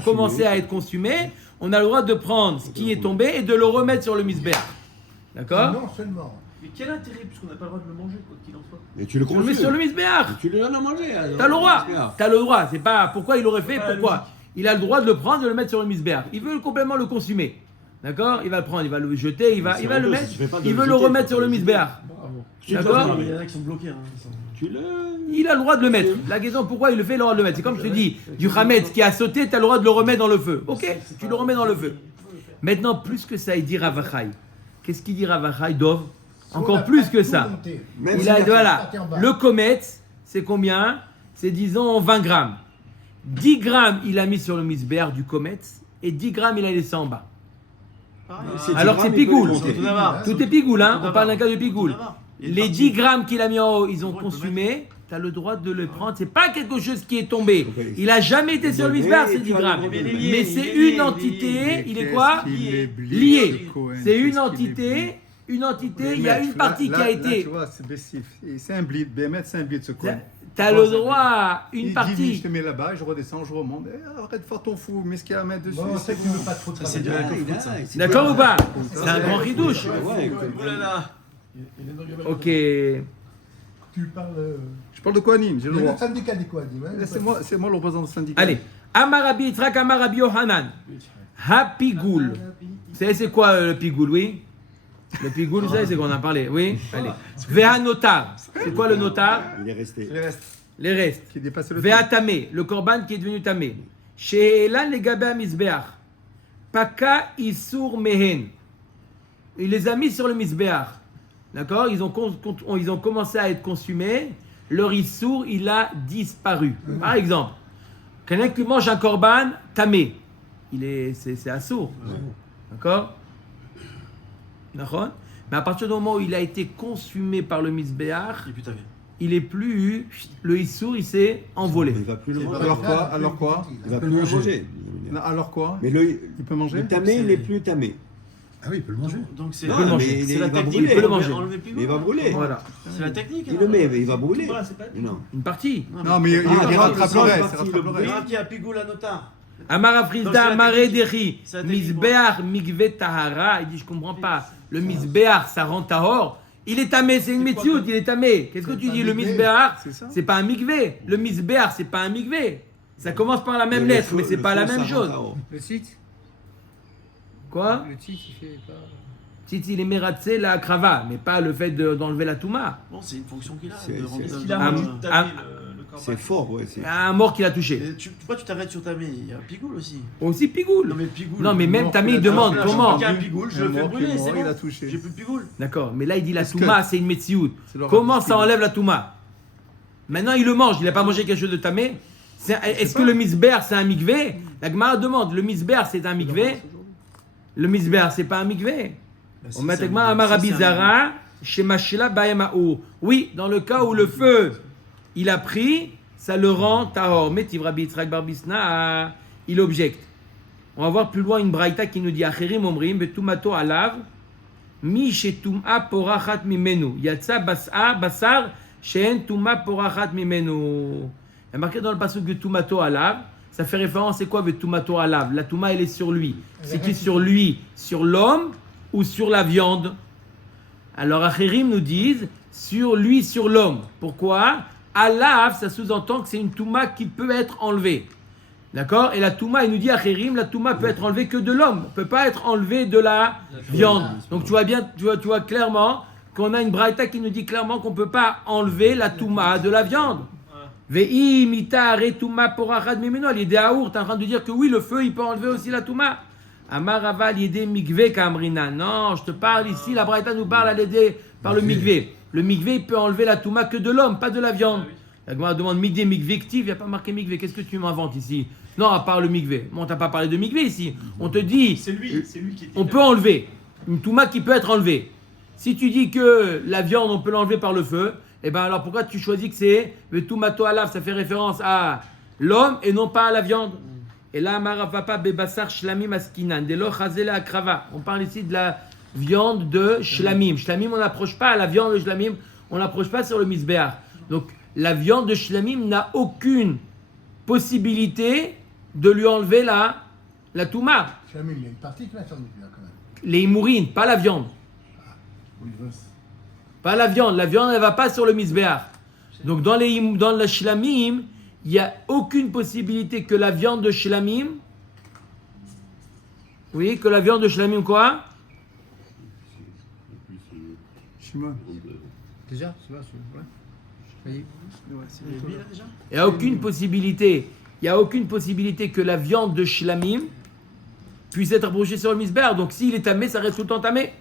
commencé à être consumée, on a le droit de prendre ce qui est tombé et de le remettre sur le misbéach. D'accord? Non seulement, Mais quel intérêt, puisqu'on n'a pas le droit de le manger, quoi qu'il en soit. Et tu le Tu le mets consumes. sur le misbéach. Tu le donnes à manger. alors. T'as le droit. Bien. T'as le droit. C'est pas pourquoi il aurait fait, Pas pourquoi. logique. Il a le droit de le prendre et de le mettre sur le misbéach. Il veut complètement le consumer. D'accord? Il va le prendre, il va le jeter, il va le honteux, mettre. si tu fais pas de Il le veut le jeter, remettre faut sur le pas le misbéach. Tu D'accord? le Non, mais il y donnes. en a qui sont bloqués. Hein, Tu le. Il a le droit de le mettre. La question pourquoi il le fait, il a le droit de le mettre. C'est comme je te dis, du Hametz qui a sauté, tu as le droit de le remettre dans le feu. Ok, tu le remets dans le feu. Maintenant, plus que ça, il dit Ravachai. Qu'est-ce qu'il dit Ravachai, Dov? Encore plus que ça. Même Il si a, la- voilà, le Kometz, c'est combien? C'est disons 20 grammes. 10 grammes, il a mis sur le misbéach du Kometz et 10 grammes, il a laissé en bas. C'est Alors du c'est gramme, il peut pigoule. le monter. Tout est pigoule, hein? On parle d'un cas de pigoule. Il y a une Les partie. 10 grammes qu'il a mis en haut, ils ont Bon, il peut consumé. Tu as le droit de le prendre. C'est pas quelque chose qui est tombé. Ok. Il a jamais été sur le misbéach, ces 10 grammes. Mais il est lié, Mais il c'est est lié, une entité. Il est Qu'est-ce quoi? qu'il est Lié. ce Cohen, C'est une qu'est-ce qu'il est entité. Une entité. blé. Il y a une Là, partie qui a là, été. tu vois, c'est Bessif. Et c'est un blid. Bémet, c'est un blid ce Cohen. Tu as le droit à Il une dit, je partie. te mets là-bas, je redescends, je remonte. Arrête de faire ton fou, mets ce qu'il y a à mettre dessus. Bon, c'est que tu veux pas trop Ça, c'est travailler. de la Ouais, cocotte, ça. ouais, c'est D'accord pas- ou pas? C'est un grand ridouche. Ouais, Oh là là. Ok. Tu parles. Je parle de Kohanim, j'ai le Le droit. syndicat des quoi, dis-moi. C'est moi le représentant du syndicat. Allez. Amarabi Yitzhak, Amarabi Yohanan. Hapigoul. Vous savez c'est quoi le pigoul, oui? Le pigoul, vous savez c'est qu'on en a parlé, oui? Allez. Veha notar. C'est quoi le notar? Il est resté. Les restes Les restes. qui dépassent le Veha temps. tamé. Le korban qui est devenu tamé. She'elan le gabé misbeach. Paka isur mehen. Il les a mis sur le misbeach. D'accord? Ils ont commencé à être consumés. Leur issour, il a disparu. Par exemple, quelqu'un qui mange un korban tamé, c'est assour. D'accord? D'accord? Mais à partir du moment où il a été consumé par le misbeach, Et puis t'as vu. il est plus, le issour, il s'est envolé. Il va plus le C'est manger. pas Alors grave, quoi? Alors quoi? Il va plus le manger. Non, alors quoi? Mais le Il peut manger? tamé, il n'est plus tamé. Ah oui, il peut le manger. Donc c'est Non, peut le mais manger. il c'est la va technique. brûler. Il peut le manger. Enlever le pigou. Mais il va brûler. Voilà. C'est la technique. Il le met, mais il va brûler. Voilà, c'est pas le Non. Une partie. Non, mais il rattrape le reste. Il rattrape le reste. Il y a un pigou la nota. Amara Donc, c'est Frisda, la Amare technique. Dechi, C'est la technique. Misbeach, Mikve Tahara. Il dit, je comprends pas. Le Misbeach, ça rend Tahor. Il est tamé, c'est une métioute, il est tamé. Qu'est-ce que tu C'est dis? un Le mikvé. Misbeach, C'est ça. c'est pas un Mikve. Le Misbeach, c'est pas un Mikve. Ça commence par la même Mais lettre, le mais feu- c'est le pas la feu, même ça chose. rentre à haut. Le site Quoi? Le site, il fait pas. Si il est mératsé, la crava, mais pas le fait d'enlever la touma. Bon, c'est une fonction qu'il a. C'est- de rendre- Est-ce de- qu'il a Ah, rendu ah, tamé le corban? C'est fort, ouais. c'est- Un mort qui l'a touché. Et pourquoi tu t'arrêtes sur tamé? Il y a un pigoule aussi. Aussi pigoule. Non mais pigoule. Non, mais même mort Tamé, qui il l'a demande touché. comment. Il y a un pigoule, je Un le fais mort qui est brûler, mort, c'est il a bon. touché. J'ai plus de pigoule. D'accord, mais là il dit la Est-ce touma, que- c'est une métsiout. C'est leur Comment artiste. ça enlève la touma? Maintenant il le mange, il n'a pas mangé quelque chose de tamé. Est-ce que le misber c'est un mikvé? La Gemara demande, le misber c'est un mikvé? Le misber c'est pas un mikvé? On met Gemara Amara Bizara, chez Machila Baemao. Oui, dans le cas où le feu il a pris, ça le rend tahor. Mais Tivrabi Yitzhak Barbisna, il objecte. On va voir plus loin une braïta qui nous dit Acherim omrim betumato alav mi shetum'a porachat mimenu yatsa basar she'en tuma porachat mimenu. Il y a marqué dans le passage que tumato alav, ça fait référence c'est quoi betumato alav? La tuma elle est sur lui. C'est qui sur lui? Sur l'homme ou sur la viande? Alors Acherim nous disent sur lui, sur l'homme. Pourquoi? Alav, ça sous-entend que c'est une touma qui peut être enlevée. D'accord? Et la touma, il nous dit Acherim, la touma peut être enlevée que de l'homme. Ne peut pas être enlevée de la viande. Donc tu vois bien, tu vois clairement qu'on a une braïta qui nous dit clairement qu'on ne peut pas enlever la touma de la viande. Ve'i mita are touma porachad mimeno. L'idée aour, tu es en train de dire que oui, le feu, il peut enlever aussi la touma. Amar aval yedé mikve kamrina. Non, je te parle ici, la braïta nous parle à l'aider par le mikve. Le mikve, il peut enlever la touma que de l'homme, pas de la viande. La Gemara demande midé mikvektiv, il n'y a pas marqué mikve. Qu'est-ce que tu m'inventes ici? Non, à part le mikve. Bon, on t'a pas parlé de mikve ici. On te dit, C'est lui qui était. on peut enlever une touma qui peut être enlevée. Si tu dis que la viande, on peut l'enlever par le feu, eh ben alors pourquoi tu choisis que c'est le toumato alav? Ça fait référence à l'homme et non pas à la viande. Et là, marafapa bebassar shlamim askinan, delo chazela akrava. On parle ici de la viande de shlamim. Shlamim, on n'approche pas à la viande de shlamim, on n'approche pas sur le misbéach. Donc, la viande de shlamim n'a aucune possibilité de lui enlever la touma. Chamil, il y a une partie qui va faire du bien quand même. Les mourines, pas la viande. Pas la viande. La viande, elle ne va pas sur le misbéach. Donc dans le shlamim, il n'y a aucune possibilité que la viande de shlamim, oui, que la viande de shlamim quoi? Shimon. Déjà, c'est là, ouais. Ça y est. Il n'y a aucune possibilité. Il n'y a aucune possibilité que la viande de shlamim puisse être approchée sur le misbéach. Donc s'il est tamé, ça reste tout le temps tamé.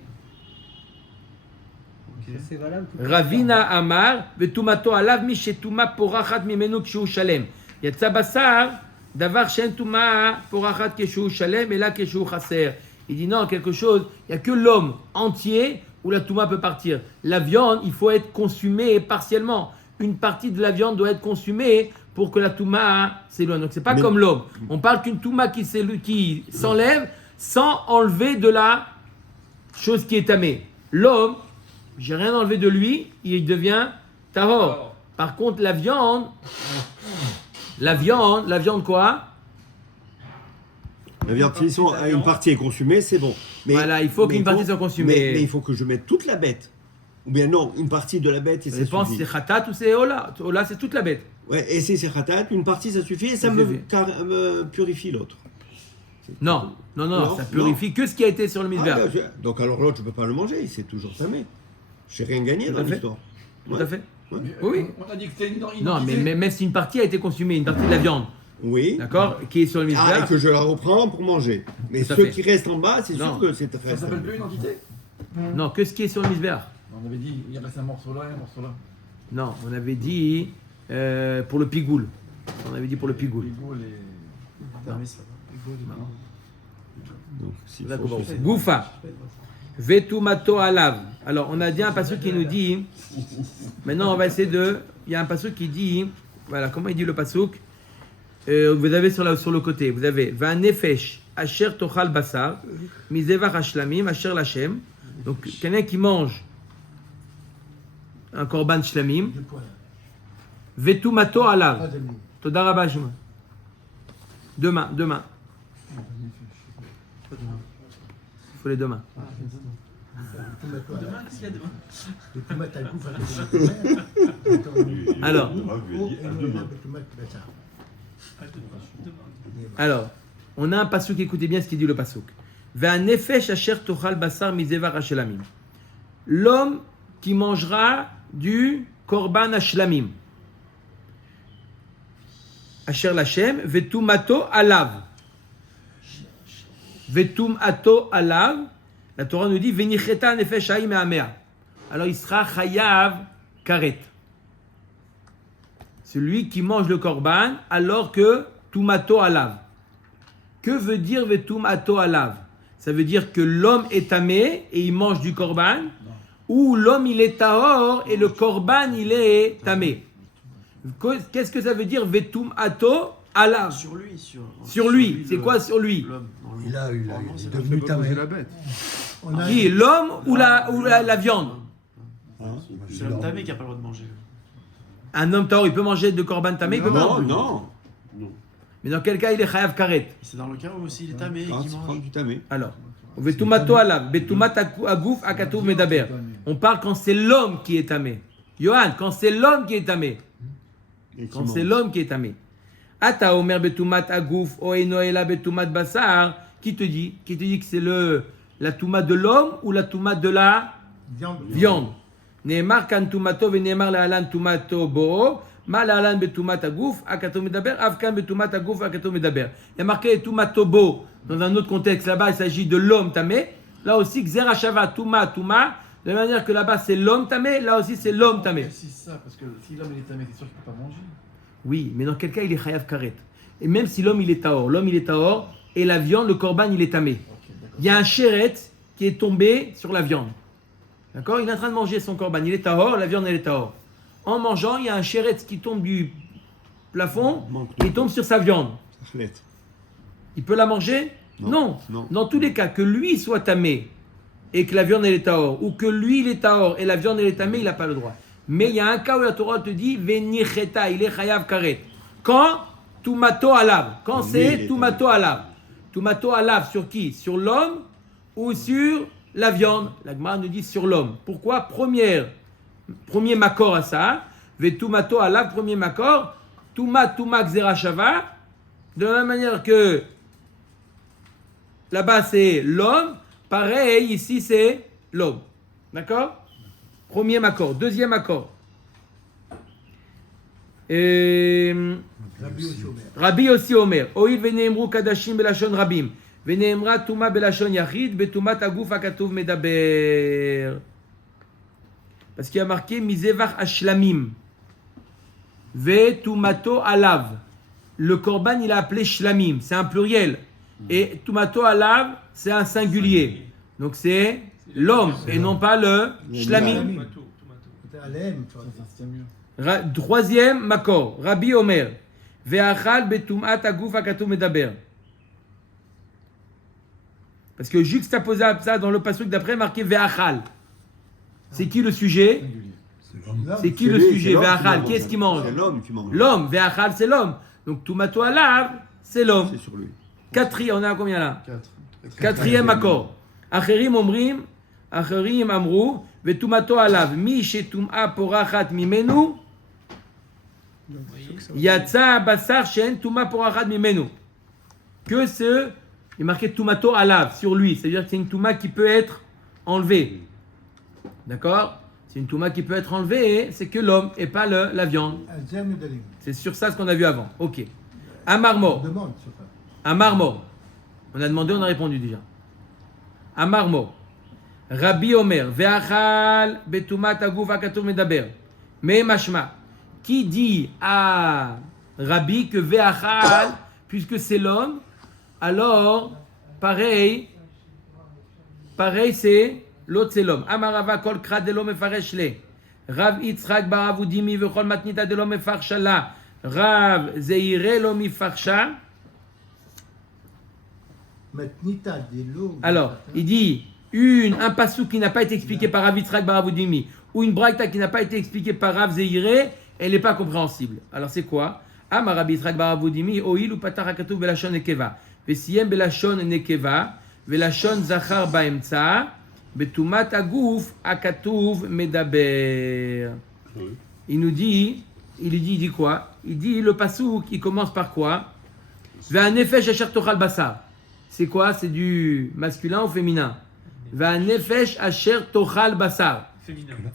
C'est valable. Ravina Amar, vetumato alav mi shetuma porachat mimenu kshu shalem. Yatsa basar, davar shen tuma porachat keshu shalem, et là keshu chaser. Il dit non, quelque chose, il n'y a que l'homme entier où la touma peut partir. La viande, il faut être consumée partiellement. Une partie de la viande doit être consumée pour que la touma s'éloigne. Donc c'est pas comme l'homme. On parle qu'une touma qui s'enlève sans enlever de la chose qui est tamée. L'homme, j'ai rien enlevé de lui, il devient tahor. Par contre, la viande quoi? La viande, si une partie est consumée, c'est bon. Mais, Voilà, il faut qu'une partie soit consumée. Mais il faut que je mette toute la bête. Ou bien non, une partie de la bête et Ça ça dépend si suffit. c'est khatat ou c'est ola. Ola, c'est toute la bête. Ouais, et si c'est khatat, une partie ça suffit et ça Ça me, suffit. me purifie l'autre. Non, Non, ça purifie que ce qui a été sur le Ah, misbéach. donc alors l'autre, je ne peux pas le manger, c'est toujours tamé. Je n'ai rien gagné Tout dans à fait. l'histoire. Tout à fait. Ouais. Oui. On a dit que c'était une Non, mais même si une partie a été consumée, une partie de la viande, Oui. d'accord, qui est sur le Ah, et misbéach, que je la reprends pour manger. Mais Tout à ceux fait. qui restent en bas, c'est Non. sûr que c'est très Ça s'appelle plus une entité? non, que ce qui est sur le misbéach. On avait dit, il reste un morceau là et un morceau là. Non, on avait dit pour le pigoule. On avait dit pour le pigoule. Pigoule et... Donc, s'il Là, faut comment on sucer. fait Goufa. Vetumato alav. Alors, on a dit un passage qui nous dit. Maintenant, on va essayer de. Il y a un passage qui dit. Voilà, comment il dit le pasuk? Vous avez sur le côté, vous avez Va nefesh asher tochal basar, mizevach ashlamim asher lachem. Donc, quelqu'un qui mange un korban shlamim, Deux points. vetumato alav. Troisième ligne. Toda rabba Shimon. Demain. Il faut les deux mains. Demain, qu'est-ce qu'il y a demain? Les tomates à gouffre à côté. Alors. Le Rav lui a dit à demain. Ah, demain. Alors, on a un pasuk, écoutez bien ce qu'il dit le pasuk. Ve'anefesh asher tochal basar mizevar hashlamim. L'homme qui mangera du korban hashlamim. Asher lachem, vetumato alav. Vetumato alav. La Torah nous dit venicheta nefesh haïm me'amea. Alors il sera chayav karet. Celui qui mange le korban alors que tumato alav. Que veut dire vetumato alav? Ça veut dire que l'homme est tamé et il mange du korban, ou l'homme il est tahor et le korban il est tamé. Qu'est-ce que ça veut dire vetumato alav? Sur lui. C'est quoi sur lui? Il est devenu tamé. la bête. On a Qui? L'homme ou la viande? C'est l'homme tamé qui n'a pas le droit de manger. Un homme tahor, il peut manger de korban tamé, il peut Non, manger. non. Mais dans quel cas il est chayav karet? C'est dans le cas où aussi il est tamé et Ah, qui tu prends mange. du tamé. Alors, vetumato alav, betumat agouf akatouv medaber. On parle quand c'est l'homme qui est tamé. Johan, quand c'est l'homme qui est tamé. Et qui Quand mange. c'est l'homme qui est tamé. Ata omer betumat agouf o enoela betumat basar. Qui te dit que c'est la touma de l'homme ou la touma de la viande? Neemar kan tumato ve neemar la alan tumato bo. Ma la alan betumat agouf akatouv medaber. Avkan betumat agouf akatouv medaber. Il y a marqué tumato bo. Dans un autre contexte, là-bas, il s'agit de l'homme tamé. Là aussi, xerashava touma. De la manière que là-bas, c'est l'homme tamé. Là aussi, c'est l'homme tamé. C'est ça, parce que si l'homme il est tamé, c'est sûr qu'il ne peut pas manger. Oui, mais dans quel cas il est chayav karet? Et même si l'homme il est tahor, et la viande, le korban, il est tamé. Il y a un chéret qui est tombé sur la viande. D'accord? Il est en train de manger son korban, il est tahor, la viande elle est tahor. En mangeant, il y a un chéret qui tombe du plafond et il tombe sur sa viande. Arlette. Il peut la manger? Non. Non. Dans tous les cas, que lui soit tamé et que la viande elle est tahor, ou que lui il est tahor et la viande elle est tamée, il n'a pas le droit. Mais il y a un cas où la Torah te dit venicheta, il est chayav karet. Quand tumato alav, quand c'est tumato alav. Tumato alav sur qui? Sur l'homme ou sur la viande? La Gemara nous dit sur l'homme. Pourquoi? Première premier makor à ça, vetumato alav, premier makor, tuma gzera shava, de la même manière que là-bas c'est l'homme, pareil, ici c'est l'homme. D'accord? Premier makor. Deuxième makor. Rabbi aussi Omer. Oil veneemru kadashim belashon rabim. Veneemra tuma belashon yachid, betumat aguf akatuv medaber. Parce qu'il y a marqué Mizevach Ashlamim. Ve Tumato Alav. Le Korban, il a appelé Shlamim. C'est un pluriel. Et Tumato Alav, c'est un singulier. Donc c'est l'homme et non pas le Shlamim. Troisième Makor. Rabbi Omer. Ve'achal betumat aguf akatu medaber. Parce que juxtaposé à ça dans le pasuk d'après, marqué Ve'achal. C'est qui le sujet? C'est qui le sujet? Ve'achal, qui est-ce qui mange? C'est l'homme qui mange. L'homme. Ve'achal, c'est l'homme. Donc tumato alav, c'est l'homme. C'est sur lui. Quatrième, on est à combien là? 4. Quatrième accord. Acherim omrim, acherim amru, ve'tumato alav, mi shetum'a porachat mimenu, yatsa basar shen tuma porachat mimenu. Que ce, il est marqué tumato alav sur lui, c'est-à-dire que c'est une touma qui peut être enlevée. D'accord? C'est une touma qui peut être enlevée, c'est que l'homme et pas la viande. C'est sur ça ce qu'on a vu avant. Ok. Amar mort. Amar mort. On a demandé, on a répondu déjà. Amar mort. Rabbi Omer. Ve'achal betumat aguf akatuv medaber. Me mashma. Qui dit à Rabbi que ve'achal, puisque c'est l'homme, alors pareil c'est l'autre c'est l'homme. Amarava kol kra de l'homme mefaresh le. Rav Yitzchak barav udimi vechol matnita de l'homme mefarshala. Rav zeire lo mifarsha. Alors, il dit un passou qui n'a pas été expliqué par Rav Yitzchak barav udimi ou une braïta qui n'a pas été expliquée par Rav zeire, elle n'est pas compréhensible. Alors c'est quoi? Amar Rav Yitzchak barav udimi oil ou patar hakatuv belashon nekeva. Vesiyem belashon nekeva. Velashon zachar baemtsa. Betumat aguf akatuv medaber. Il dit quoi? Il dit le pasouk, il commence par quoi? Ve'anefesh asher tochal basar. C'est quoi? C'est du masculin ou féminin? Ve'anefesh asher tochal basar.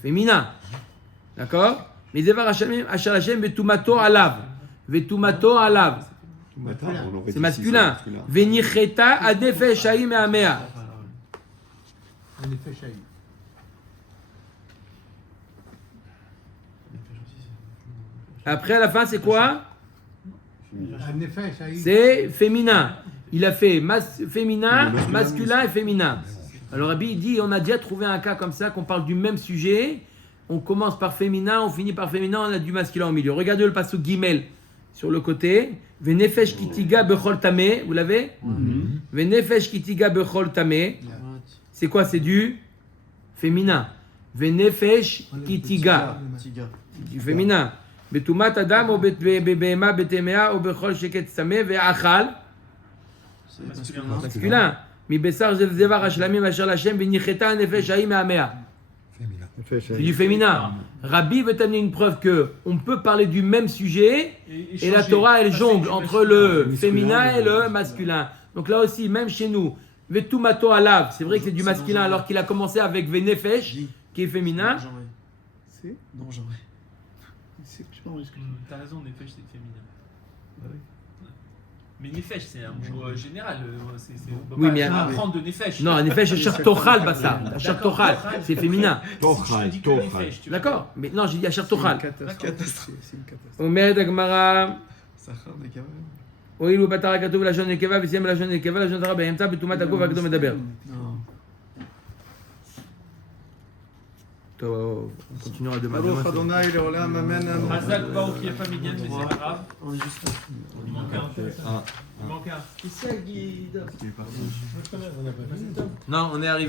Féminin. D'accord? Mais devar asher Hashem betumato alav. Vetumato alav. C'est masculin. Ve'nicheta adefesh haim me'amea. Après, à la fin, c'est quoi? C'est féminin. Il a fait féminin, masculin et féminin. Alors, Rabbi dit, on a déjà trouvé un cas comme ça, qu'on parle du même sujet. On commence par féminin, on finit par féminin, on a du masculin au milieu. Regardez le passage Gimel sur le côté. Venefesh kitiga bechol tameh. Vous l'avez? Venefesh kitiga bechol tameh. C'est quoi? C'est du féminin. Venefesh kitiga. Du féminin. Betumat adam ou bebema betemea ou bechol sheket sameh ve'achal. Masculin. Mi besar zevar hashlamim asher lachem v'nicheta nefesh haim me'amea. C'est du féminin. Rabbi veut amener une preuve que on peut parler du même sujet et la Torah elle jongle entre le féminin et le masculin. Donc là aussi, même chez nous, Vetumato alav, c'est vrai que c'est du masculin alors qu'il a commencé avec Venefesh qui est féminin. Non, j'en ai. T'as raison, Nefesh c'est féminin. Mais Nefesh c'est un mot général. Oui, mais apprendre de Nefesh. Non, Nefesh asher tochal basar. Asher tochal, c'est féminin. Tochal. D'accord, mais non, j'ai dit asher tochal. C'est une catastrophe. Omer d'Agmara. Sachar des cavernes. הואיל הוא פתר הכתוב לשון נקבה וסיים לשון נקבה לשון זכר באמצע בטומאת הגוף והכתוב מדבר. טוב, on continuera demain. Baruch Adonai Leolam, Amen. Hazak Baruch Yefa Midian, mais c'est pas grave. On est juste. Il manque un. Il manque un. Qui c'est, Guide? Non, on est arrivé.